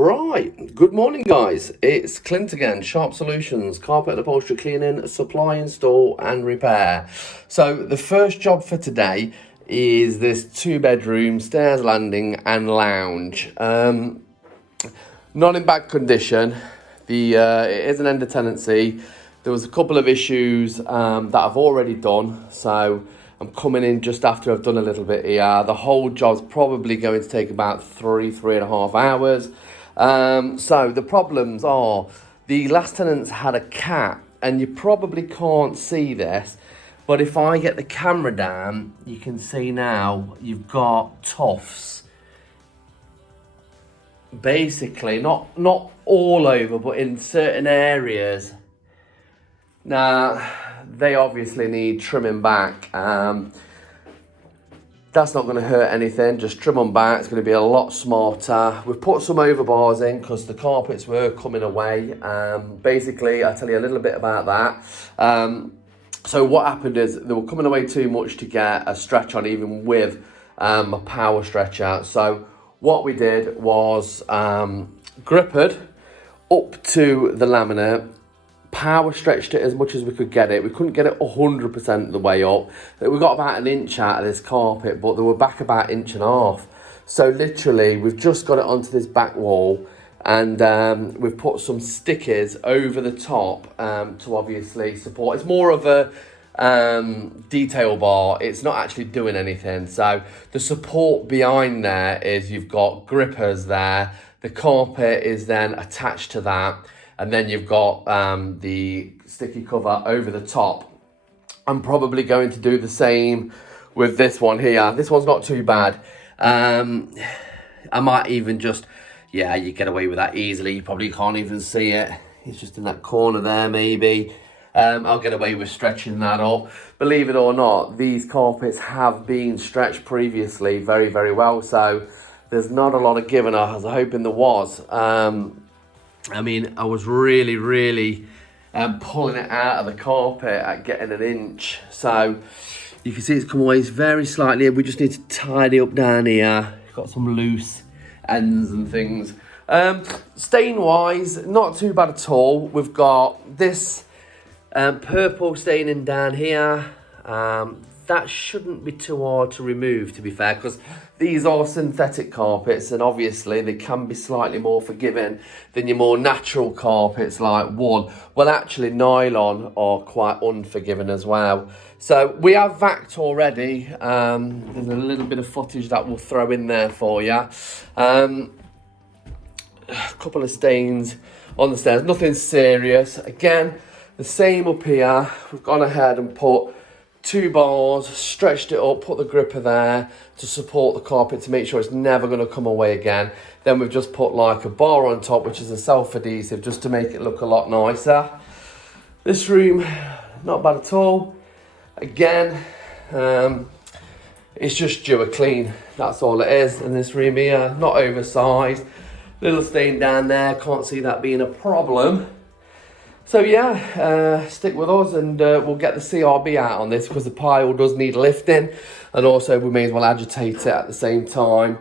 Right, good morning guys, it's Clint again, Sharp Solutions, carpet and upholstery cleaning, supply, install and repair. So the first job for today is this 2-bedroom, stairs, landing and lounge. Not in bad condition, it is an end of tenancy. There was a couple of issues that I've already done, so I'm coming in just after I've done a little bit here. The whole job's probably going to take about three and a half hours. So the problems are, the last tenants had a cat, and you probably can't see this, but if I get the camera down, you can see now you've got tufts. Basically, not all over, but in certain areas. Now, they obviously need trimming back. That's not going to hurt anything, just trim them back. It's going to be a lot smarter. We've put some overbars in because the carpets were coming away. Basically, I'll tell you a little bit about that. So what happened is they were coming away too much to get a stretch on, even with a power stretcher. So what we did was grippered up to the laminate, power stretched it as much as we could get it. We couldn't get it 100% of the way up. We got about an inch out of this carpet, but they were back about 1.5 inches. So literally, we've just got it onto this back wall, and we've put some stickers over the top to obviously support. It's more of a detail bar. It's not actually doing anything. So the support behind there is you've got grippers there. The carpet is then attached to that. And then you've got the sticky cover over the top. I'm probably going to do the same with this one here. This one's not too bad. I might even just, yeah, you get away with that easily. You probably can't even see it. It's just in that corner there, maybe. I'll get away with stretching that up. Believe it or not, these carpets have been stretched previously very, very well. So there's not a lot of giving up, as I was hoping there was. I mean, I was really pulling it out of the carpet at getting 1 inch. So you can see it's come away very slightly. We just need to tidy up down here. Got some loose ends and things. Stain wise, not too bad at all. We've got this purple staining down here. That shouldn't be too hard to remove, to be fair, because these are synthetic carpets, and obviously they can be slightly more forgiving than your more natural carpets like wool. Well, actually nylon are quite unforgiving as well. So we have vacked already. There's a little bit of footage that we'll throw in there for you. A couple of stains on the stairs, nothing serious. Again, the same up here. We've gone ahead and put 2 bars, stretched it up, put the gripper there to support the carpet to make sure it's never going to come away again. Then we've just put like a bar on top, which is a self-adhesive, just to make it look a lot nicer. This room, not bad at all. Again, it's just due a clean, that's all it is. And this room here, not oversized. Little stain down there, can't see that being a problem. So yeah, stick with us, and we'll get the CRB out on this because the pile does need lifting, and also we may as well agitate it at the same time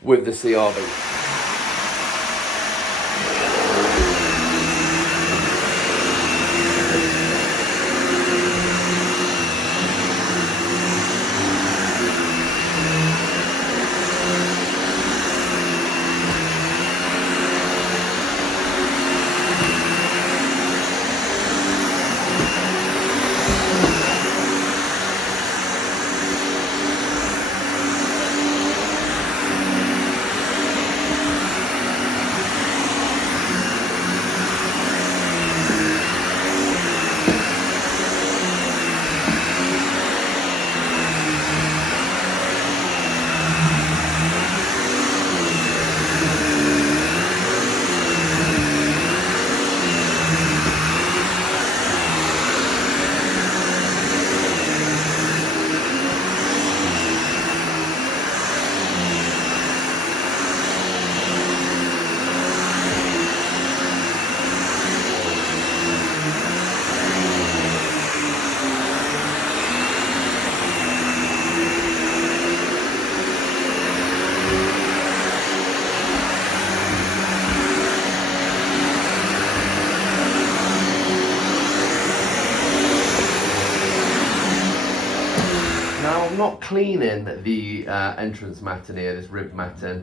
with the CRB. I'm not cleaning the entrance matting here, this rib matting,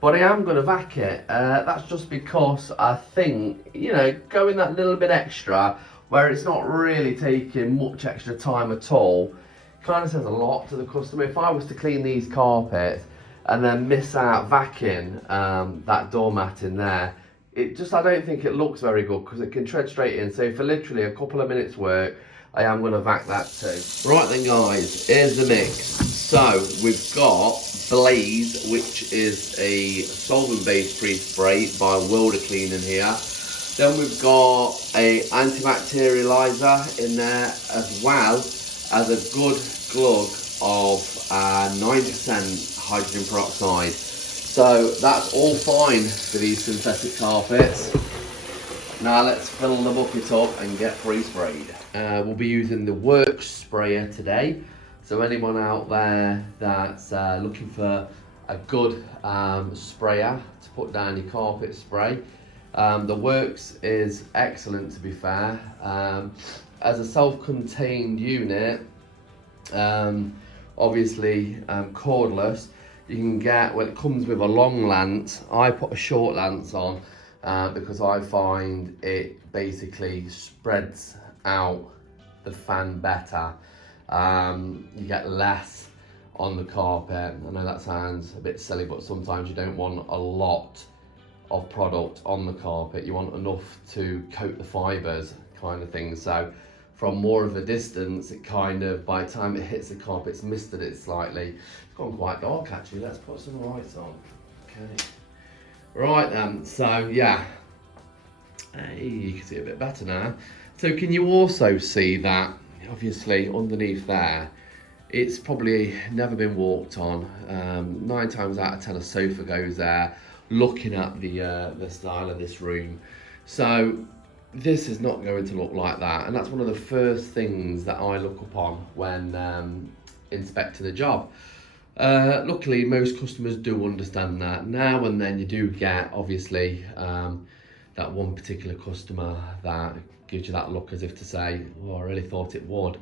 but I am going to vac it. That's just because I think, you know, going that little bit extra, where it's not really taking much extra time at all, kind of says a lot to the customer. If I was to clean these carpets and then miss out vacuuming that doormat in there, it just, I don't think it looks very good because it can tread straight in. So for literally a couple of minutes work, I am going to vac that too. Right then guys, here's the mix. So we've got Blaze, which is a solvent-based pre-spray by Wilder Cleaning here. Then we've got a antibacterializer in there, as well as a good glug of 9% hydrogen peroxide. So that's all fine for these synthetic carpets. Now let's fill the bucket up and get pre-sprayed. We'll be using the Works sprayer today. So anyone out there that's looking for a good sprayer to put down your carpet spray, the Works is excellent, to be fair. As a self-contained unit, obviously cordless, you can get, well, it comes with a long lance. I put a short lance on because I find it basically spreads out the fan better. You get less on the carpet. I know that sounds a bit silly, but sometimes you don't want a lot of product on the carpet. You want enough to coat the fibres, kind of thing. So from more of a distance, it kind of, by the time it hits the carpet, it's misted it slightly. It's gone quite dark actually. Let's put some lights on. Okay. Right then, so yeah. Hey, you can see it a bit better now. So can you also see that, obviously underneath there, it's probably never been walked on. 9 times out of 10 a sofa goes there, looking at the style of this room. So this is not going to look like that, and that's one of the first things that I look upon when inspecting a job. Luckily most customers do understand that. Now and then you do get, obviously, that one particular customer that gives you that look as if to say, oh, I really thought it would.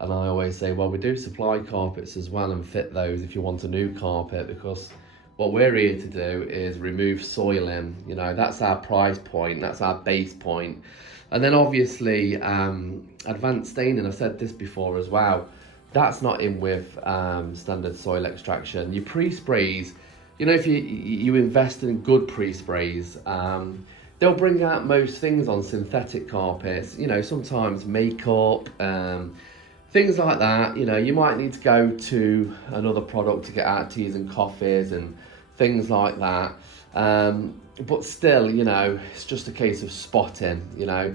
And I always say, well, we do supply carpets as well and fit those if you want a new carpet, because what we're here to do is remove soiling. You know, that's our price point, that's our base point. And then obviously advanced staining, I've said this before as well, that's not in with standard soil extraction. Your pre-sprays, you know, if you invest in good pre-sprays, they'll bring out most things on synthetic carpets. You know, sometimes makeup, things like that. You know, you might need to go to another product to get out teas and coffees and things like that. But still, you know, it's just a case of spotting, you know.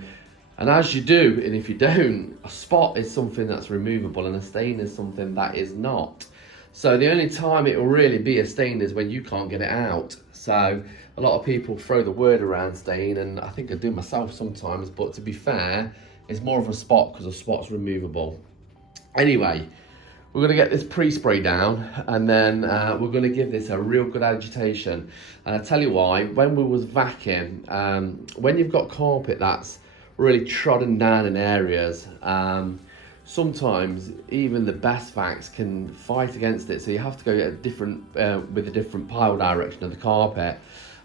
And as you do, and if you don't, a spot is something that's removable and a stain is something that is not. So the only time it will really be a stain is when you can't get it out. So a lot of people throw the word around stain, and I think I do myself sometimes, but to be fair, it's more of a spot because a spot's removable. Anyway, we're going to get this pre-spray down, and then we're going to give this a real good agitation. And I'll tell you why. When we was vacuuming, when you've got carpet that's really trodden down in areas, sometimes even the best vacs can fight against it, so you have to go a different with a different pile direction of the carpet.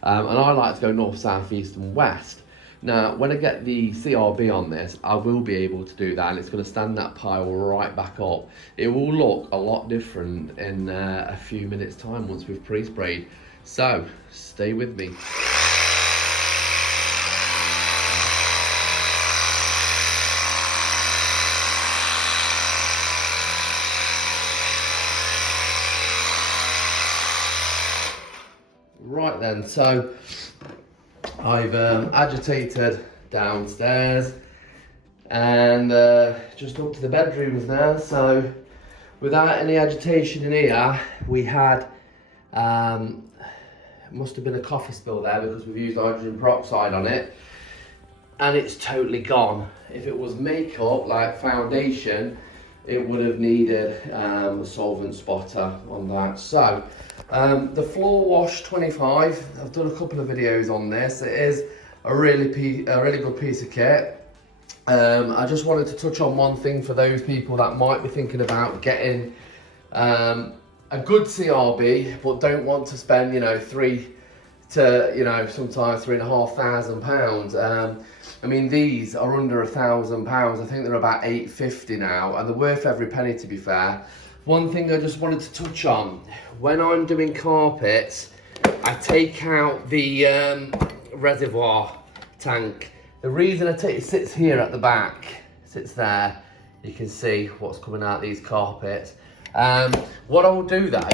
And I like to go north, south, east and west. Now when I get the CRB on this, I will be able to do that, and it's going to stand that pile right back up. It will look a lot different in a few minutes time once we've pre-sprayed. So stay with me. Right then, so I've agitated downstairs and just up to the bedrooms now. So without any agitation in here, we had, must have been a coffee spill there because we've used hydrogen peroxide on it, and it's totally gone. If it was makeup like foundation, it would have needed a solvent spotter on that. So the floor wash 25, I've done a couple of videos on this. It is a really good piece of kit. I just wanted to touch on one thing for those people that might be thinking about getting A good CRB, but don't want to spend, you know, sometimes £3,500. I mean, these are under £1,000. I think they're about £850 now, and they're worth every penny, to be fair. One thing I just wanted to touch on, when I'm doing carpets, I take out the reservoir tank. The reason it sits here at the back, sits there, you can see what's coming out these carpets. What I will do though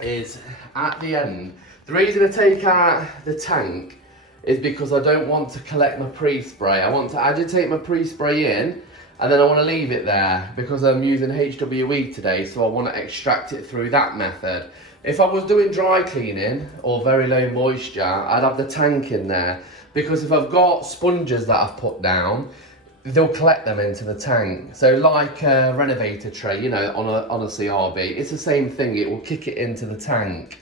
is at the end, the reason I take out the tank is because I don't want to collect my pre-spray. I want to agitate my pre-spray in, and then I want to leave it there because I'm using HWE today, so I want to extract it through that method. If I was doing dry cleaning or very low moisture, I'd have the tank in there, because if I've got sponges that I've put down, they'll collect them into the tank. So like a renovator tray, you know, on a CRB, it's the same thing. It will kick it into the tank.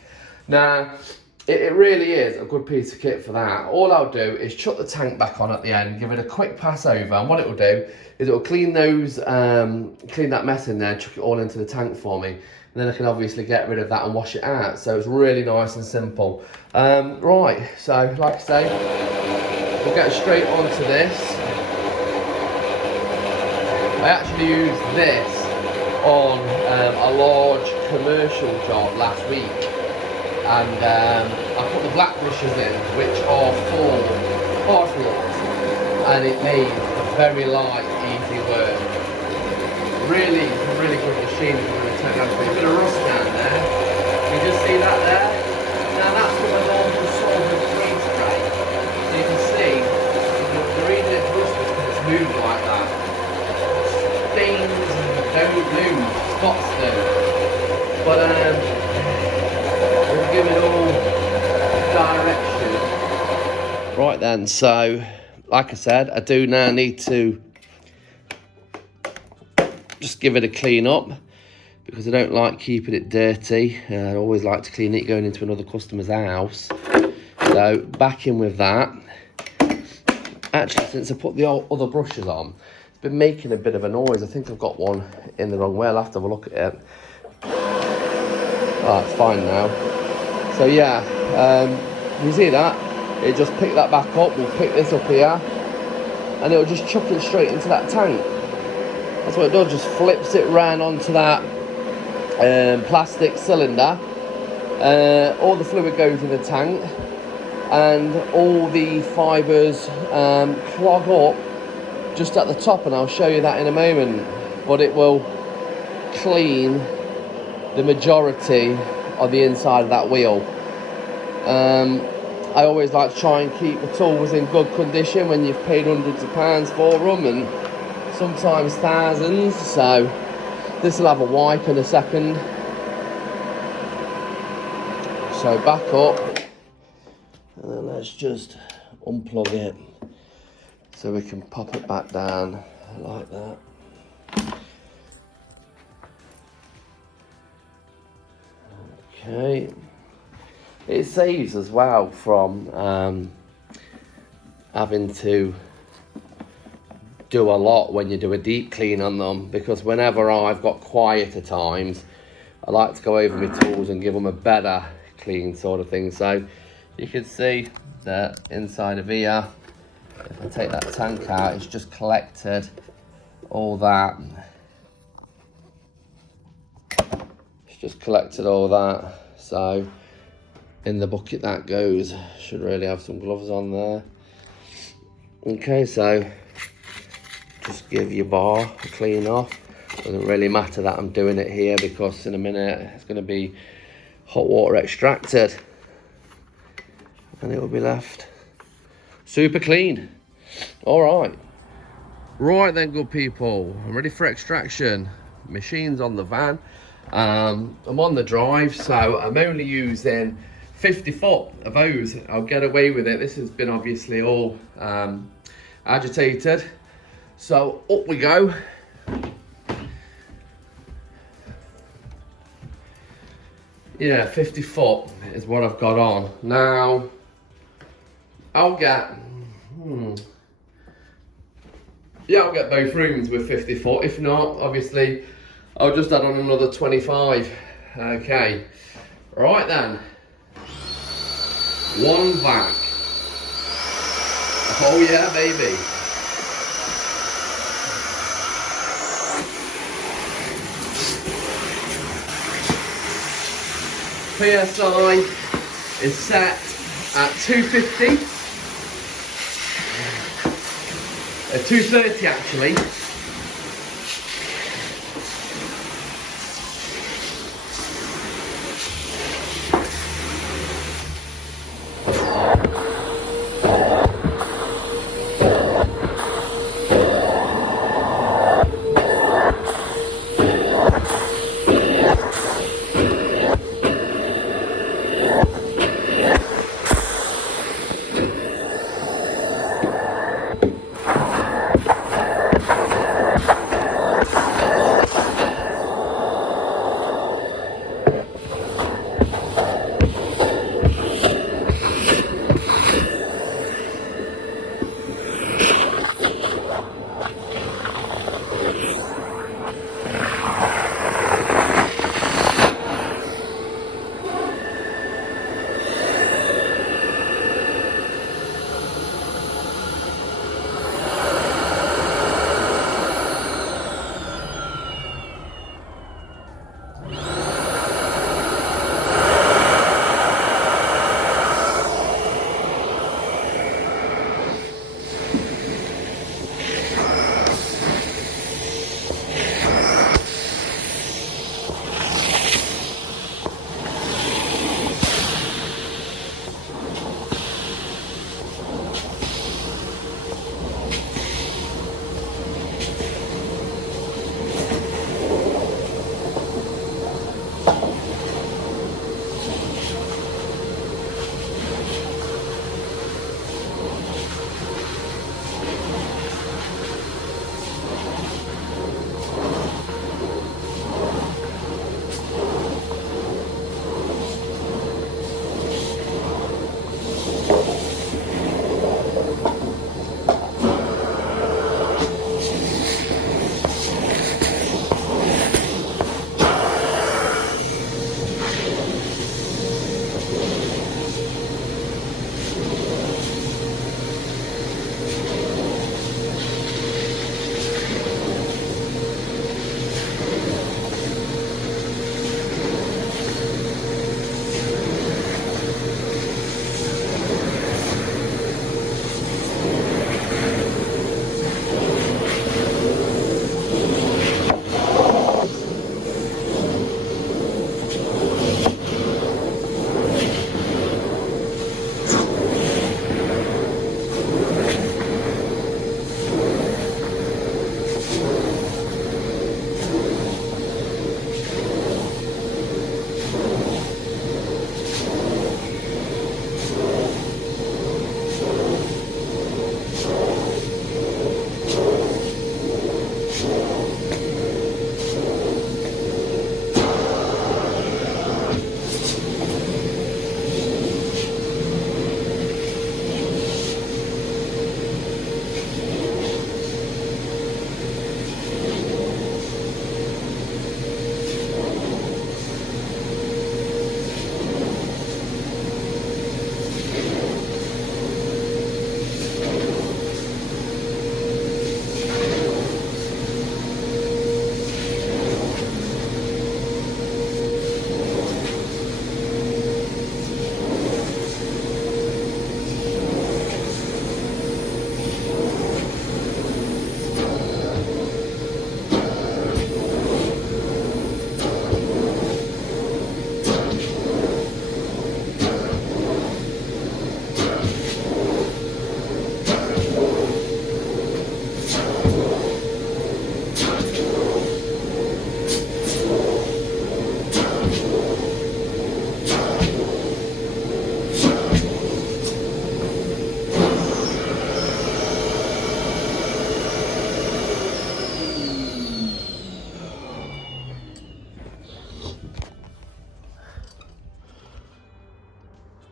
Now, it really is a good piece of kit for that. All I'll do is chuck the tank back on at the end, give it a quick pass over, and what it will do is it will clean that mess in there, chuck it all into the tank for me, and then I can obviously get rid of that and wash it out. So it's really nice and simple. Right, so like I say, we'll get straight onto this. I actually used this on a large commercial job last week, and I put the black brushes in, which are for parcels, and it made very light, easy work. Really good machine. There's a bit of rust down there. You just see that there? Now that's from a normal solvent free spray. So you can see the reason it's rusted is because it's moved like that. Stains don't move, spots do. But we'll give it all direction. Right then, so like I said, I do now need to just give it a clean up, because I don't like keeping it dirty. I always like to clean it going into another customer's house. So back in with that. Actually, since I put the other brushes on, it's been making a bit of a noise. I think I've got one in the wrong way. I'll have to have a look at it. Oh, it's fine now. So yeah, you see that? It just picked that back up. We'll pick this up here, and it'll just chuck it straight into that tank. That's what it does, just flips it round onto that plastic cylinder. All the fluid goes in the tank, and all the fibres clog up just at the top, and I'll show you that in a moment. But it will clean the majority of the inside of that wheel. I always like to try and keep the tools in good condition when you've paid hundreds of pounds for them, and sometimes thousands. So this will have a wipe in a second. So back up, and then let's just unplug it so we can pop it back down like that. Okay, it saves as well from having to do a lot when you do a deep clean on them, because whenever I've got quieter times, I like to go over my tools and give them a better clean sort of thing. So you can see that inside of here, if I take that tank out, it's just collected all that. It's just collected all that. So in the bucket that goes. Should really have some gloves on there. Okay, so just give your bar a clean off. Doesn't really matter that I'm doing it here, because in a minute it's going to be hot water extracted and it will be left super clean. All right then, good people, I'm ready for extraction. Machine's on the van. I'm on the drive, so I'm only using 50 foot of hose. I'll get away with it. This has been obviously all agitated. So up we go. Yeah, 50 foot is what I've got on. Now, I'll get both rooms with 50 foot. If not, obviously, I'll just add on another 25. Okay, right then. One back. Oh yeah, baby. PSI is set at 250. 230 actually.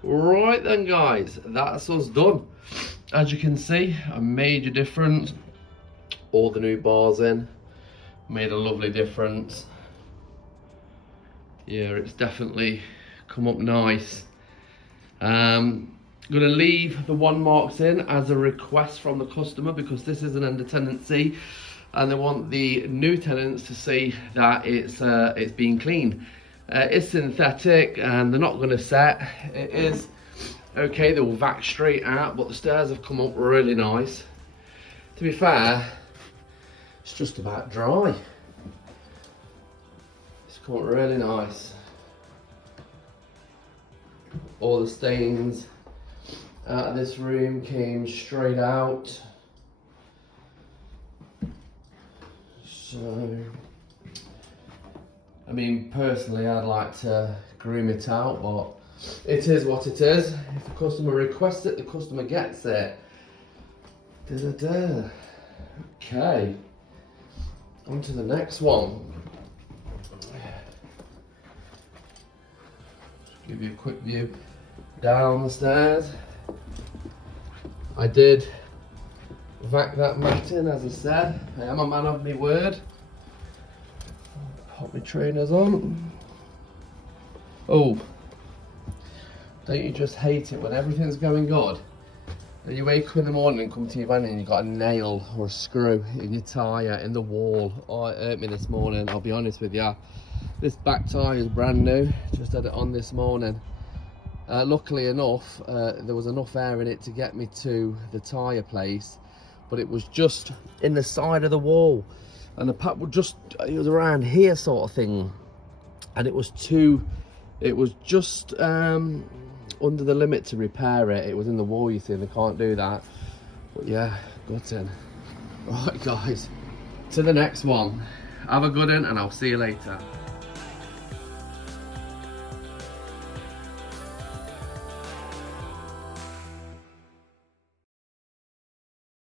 Right then guys, that's us done. As you can see, a major difference. All the new bars in, made a lovely difference. Yeah, it's definitely come up nice. I'm going to leave the 1 marks in as a request from the customer, because this is an under tenancy and they want the new tenants to see that it's been cleaned. It's synthetic and they're not going to set. It is okay, they'll vac straight out, but the stairs have come up really nice. To be fair, it's just about dry. It's come up really nice. All the stains out of this room came straight out. So, I mean, personally, I'd like to groom it out, but it is what it is. If the customer requests it, the customer gets it. Da-da-da. Okay, on to the next one. Just give you a quick view down the stairs. I did vac that mat in, as I said. I am a man of my word. Pop my trainers on. Oh, don't you just hate it when everything's going good and you wake up in the morning and come to your van and you've got a nail or a screw in your tyre, in the wall? Oh, it hurt me this morning, I'll be honest with you. This back tyre is brand new, just had it on this morning. Luckily enough, there was enough air in it to get me to the tyre place, but it was just in the side of the wall, and the pad it was around here sort of thing, and it was just under the limit to repair it. It was in the wall, you see, and they can't do that. But yeah, gutting. Right guys, to the next one. Have a good one and I'll see you later.